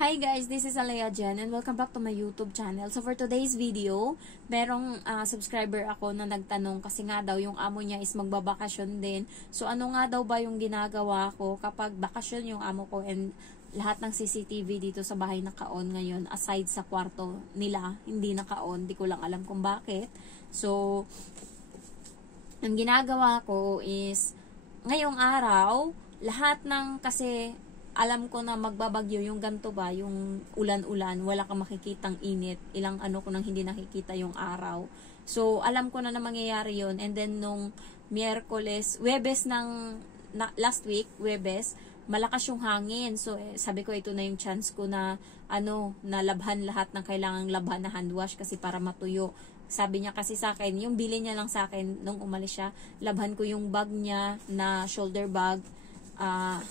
Hi guys, this is Alea Jen and welcome back to my YouTube channel. So for today's video, merong subscriber ako na nagtanong kasi nga daw yung amo niya is magbabakasyon din. So ano nga daw ba yung ginagawa ko kapag bakasyon yung amo ko and lahat ng CCTV dito sa bahay naka-on ngayon aside sa kwarto nila, hindi naka-on. Di ko lang alam kung bakit. So ang ginagawa ko is ngayong araw, lahat ng kasi alam ko na magbabagyo yung ganto ba, yung ulan-ulan, wala kang makikitang init, ilang ano ko nang hindi nakikita yung araw. So, alam ko na mangyayari yun. And then, nung Webes last week, Webes, malakas yung hangin. So, sabi ko, ito na yung chance ko na, nalabhan lahat ng kailangang labhan na hand wash kasi para matuyo. Sabi niya kasi sa akin, yung bili niya lang sa akin nung umalis siya, labhan ko yung bag niya na shoulder bag,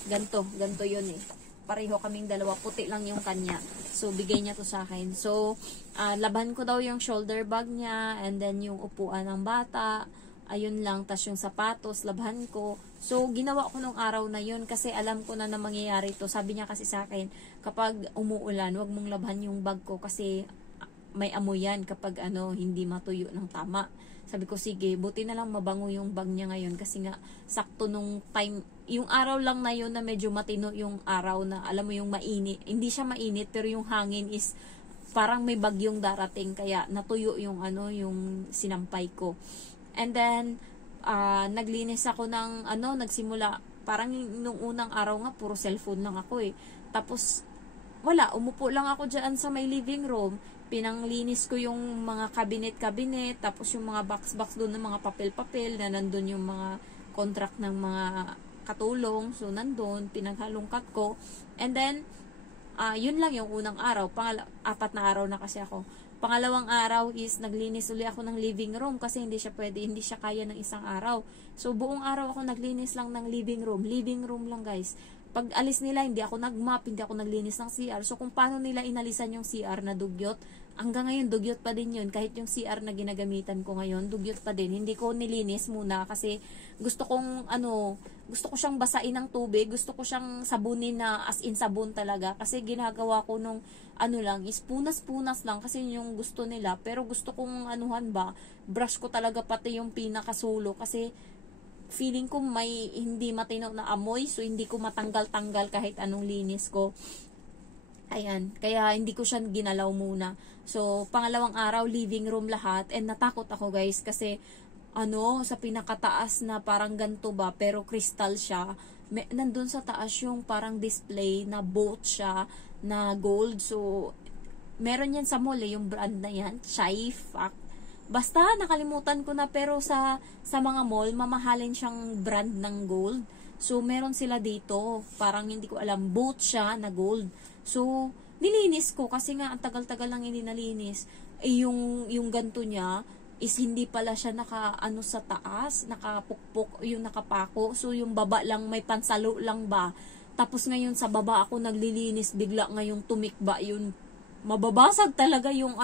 ganto yun eh. Pareho kaming dalawa, puti lang yung kanya. So, bigay niya to sa akin. So, laban ko daw yung shoulder bag niya, and then yung upuan ng bata, ayun lang, tas yung sapatos, labhan ko. So, ginawa ko nung araw na yun, kasi alam ko na mangyayari to. Sabi niya kasi sa akin, kapag umuulan, wag mong labhan yung bag ko, kasi may amoy yan kapag hindi matuyo ng tama. Sabi ko, sige, buti na lang mabango yung bag niya ngayon kasi nga, sakto nung time, yung araw lang na yun na medyo matino yung araw na, alam mo yung mainit, hindi siya mainit, pero yung hangin is, parang may bagyong darating, kaya natuyo yung yung sinampay ko. And then, naglinis ako ng, nagsimula, parang nung unang araw nga, puro cellphone lang ako eh. Tapos, wala, umupo lang ako dyan sa may living room, pinanglinis ko yung mga cabinet, tapos yung mga box doon ng mga papel-papel na nandun yung mga contract ng mga katulong, so nandun, pinaghalongkat ko, and then, yun lang yung unang araw, apat na araw na kasi ako. Pangalawang araw is naglinis uli ako ng living room kasi hindi siya kaya ng isang araw. So buong araw ako naglinis lang ng living room lang guys. Pag alis nila, hindi ako nagmap, hindi ako naglinis ng CR. So, kung paano nila inalisan yung CR na dugyot, hanggang ngayon, dugyot pa din yun. Kahit yung CR na ginagamitan ko ngayon, dugyot pa din. Hindi ko nilinis muna kasi gusto ko siyang basain ng tubig, gusto ko siyang sabunin na as in sabon talaga. Kasi ginagawa ko nung is punas-punas lang kasi yung gusto nila. Pero gusto kong brush ko talaga pati yung pinakasulo kasi feeling ko may hindi matino na amoy, so hindi ko matanggal-tanggal kahit anong linis ko. Ayan, kaya hindi ko siya ginalaw muna. So, pangalawang araw, living room lahat, and natakot ako guys, kasi sa pinakataas na parang ganto ba, pero crystal siya, nandun sa taas yung parang display na boat siya, na gold. So, meron yan sa mall yung brand na yan, Chai-Fac. Basta, nakalimutan ko na, pero sa mga mall, mamahalin siyang brand ng gold. So, meron sila dito. Parang hindi ko alam, boat siya na gold. So, nilinis ko kasi nga, ang tagal-tagal lang hindi nalinis. Yung ganto niya, is hindi pala siya sa taas, nakapukpok, yung nakapako. So, yung baba lang, may pansalo lang ba. Tapos ngayon, sa baba ako naglilinis, bigla ngayong tumikba yun. Mababasag talaga yung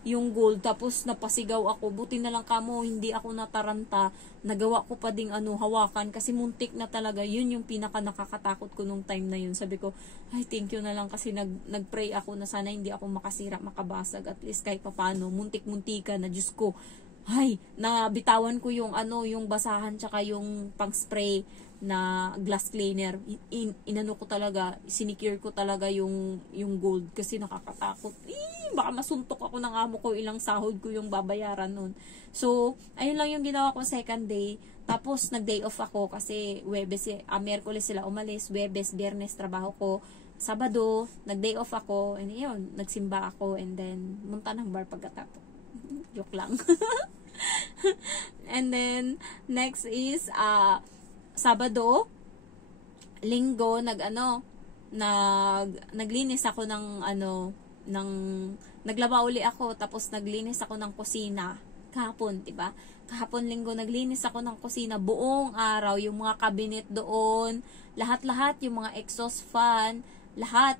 yung gold, tapos napasigaw ako. Buti na lang kamo hindi ako nataranta, nagawa ko pa ding hawakan kasi muntik na talaga. Yun yung pinaka nakakatakot ko nung time na yun. Sabi ko, ay thank you na lang kasi nagpray ako na sana hindi ako makasira, makabasag, at least kahit papano, muntik-muntika na, Diyos ko. Ay, nabitawan ko yung yung basahan tsaka yung pang spray na glass cleaner. Inano ko talaga, sinicure ko talaga yung gold kasi nakakatakot. Baka masuntok ako ng amo ko, ilang sahod ko yung babayaran nun. So, ayun lang yung ginawa ko second day. Tapos, nag-day off ako kasi Miyerkules sila umalis, Webes, Biyernes, trabaho ko. Sabado, nag-day off ako, and yun, nagsimba ako, and then, munta ng bar pagkatapos. Joke lang. And then, next is, Sabado, Linggo, naglinis ako naglaba uli ako, tapos naglinis ako ng kusina. Kahapon, diba? Kahapon Linggo, naglinis ako ng kusina buong araw, yung mga cabinet doon, lahat-lahat, yung mga exhaust fan, lahat.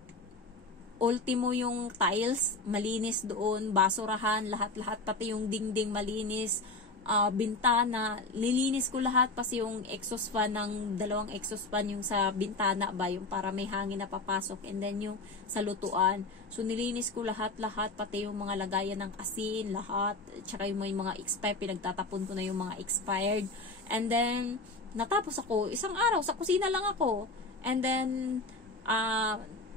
Ultimo yung tiles, malinis doon, basurahan, lahat-lahat, pati yung dingding malinis, bintana, nilinis ko lahat, pati yung exhaust fan ng 2 exhaust fan yung sa bintana ba, yung para may hangin na papasok, and then yung sa lutuan. So nilinis ko lahat, pati yung mga lagayan ng asin, lahat, tsaka yung mga expired, pinagtatapon ko na yung mga expired. And then natapos ako, isang araw sa kusina lang ako. And then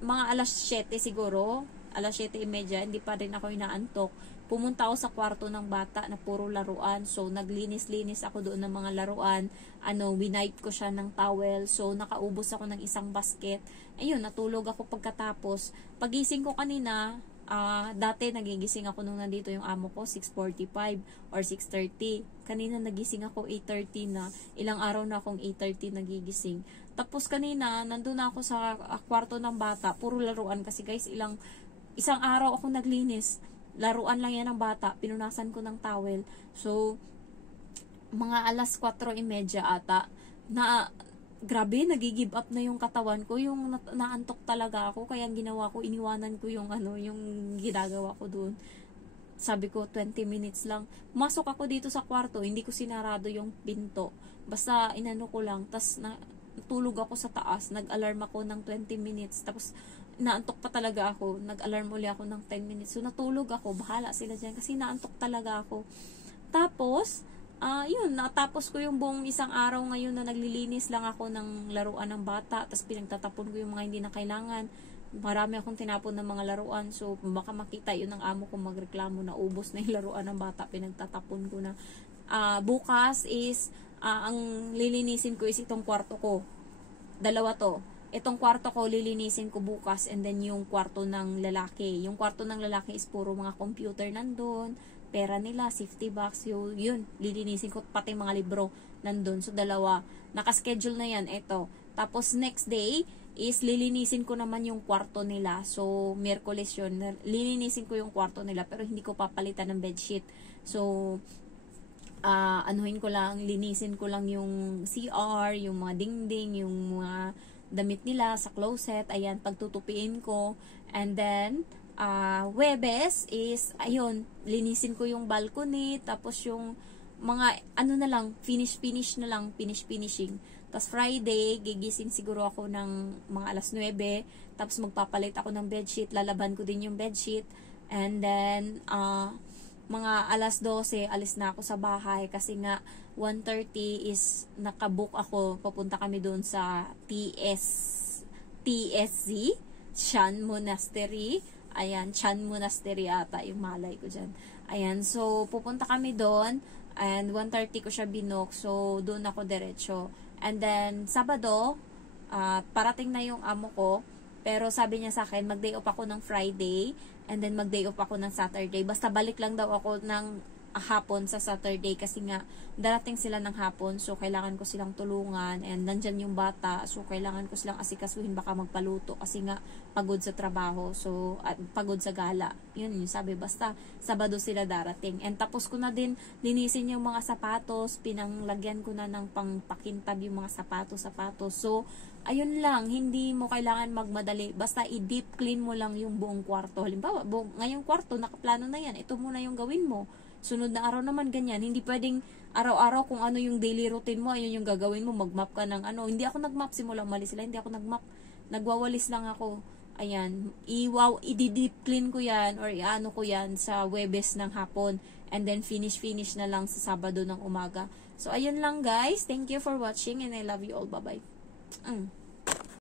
mga alas 7 siguro, alas 7:30, hindi pa rin ako inaantok. Pumunta ako sa kwarto ng bata na puro laruan. So, naglinis-linis ako doon ng mga laruan. Winipe ko siya ng towel. So, nakaubos ako ng isang basket. Ayun, natulog ako pagkatapos. Pagising ko kanina, dati nagigising ako nung nandito yung amo ko, 6:45 or 6:30. Kanina nagising ako 8:30 na. Ilang araw na akong 8:30 nagigising. Tapos kanina, nandun na ako sa kwarto ng bata. Puro laruan kasi guys, isang araw ako naglinis. Laruan lang yan ng bata, pinunasan ko ng towel. So, mga alas 4:30 ata, grabe, nag-give up na yung katawan ko, yung naantok talaga ako, kaya ang ginawa ko, iniwanan ko yung yung ginagawa ko doon. Sabi ko, 20 minutes lang. Masok ako dito sa kwarto, hindi ko sinarado yung pinto. Basta inano ko lang, tas tulog ako sa taas, nag-alarm ako ng 20 minutes, tapos naantok pa talaga ako, nag-alarm uli ako ng 10 minutes. So, natulog ako, bahala sila dyan, kasi naantok talaga ako. Tapos, yun, natapos ko yung buong isang araw ngayon na naglilinis lang ako ng laruan ng bata, tapos pinagtatapon ko yung mga hindi na kailangan. Marami akong tinapon ng mga laruan, so baka makita yun ng amo ko magreklamo na ubos na yung laruan ng bata, pinagtatapon ko na. Bukas is, ang lilinisin ko is itong kwarto ko. 2 to. Itong kwarto ko, lilinisin ko bukas, and then yung kwarto ng lalaki. Yung kwarto ng lalaki is puro mga computer nandun, pera nila, safety box, yun, lilinisin ko, pati mga libro nandun. So, 2. Nakaschedule na yan, ito. Tapos, next day, is lilinisin ko naman yung kwarto nila. So, Miyerkules yun, lilinisin ko yung kwarto nila, pero hindi ko papalitan ng bedsheet. So, linisin ko lang yung CR, yung mga dingding, yung mga damit nila sa closet, ayan, pagtutupiin ko. And then, Huwebes is, ayun, linisin ko yung balcony, tapos yung mga, finish na lang, finishing. Tapos Friday, gigising siguro ako ng mga alas 9, tapos magpapalit ako ng bedsheet, lalaban ko din yung bedsheet, and then, mga alas 12, alis na ako sa bahay, kasi nga, 1:30 is nakabook ako, papunta kami doon sa TSZ, Chan Monastery. Ayan, Chan Monastery ata yung malay ko dyan. Ayan, so pupunta kami doon, and 1:30 ko siya binook, so doon ako diretso. And then, Sabado, parating na yung amo ko, pero sabi niya sa akin, mag-day off ako ng Friday, and then mag-day off ako ng Saturday. Basta balik lang daw ako ng hapon sa Saturday, kasi nga darating sila ng hapon, so kailangan ko silang tulungan, and nandyan yung bata, so kailangan ko silang asikasuhin, baka magpaluto kasi nga pagod sa trabaho, so at pagod sa gala. Yun yung sabi, basta Sabado sila darating. And tapos ko na din linisin yung mga sapatos, pinanglagyan ko na ng pangpakintab yung mga sapatos. So ayun lang, hindi mo kailangan magmadali, basta i-deep clean mo lang yung buong kwarto. Halimbawa, ngayong kwarto nakaplano na yan, ito muna yung gawin mo. Sunod na araw naman ganyan. Hindi pwedeng araw-araw kung ano yung daily routine mo, ayun yung gagawin mo, mag-map ka ng ano. Hindi ako nag-map, simula umalis sila, hindi ako nag-map. Nagwawalis lang ako. Ayan, i-deep clean ko yan, or iano ko yan sa Huwebes ng hapon, and then finish na lang sa Sabado ng umaga. So, ayun lang guys. Thank you for watching, and I love you all. Bye-bye.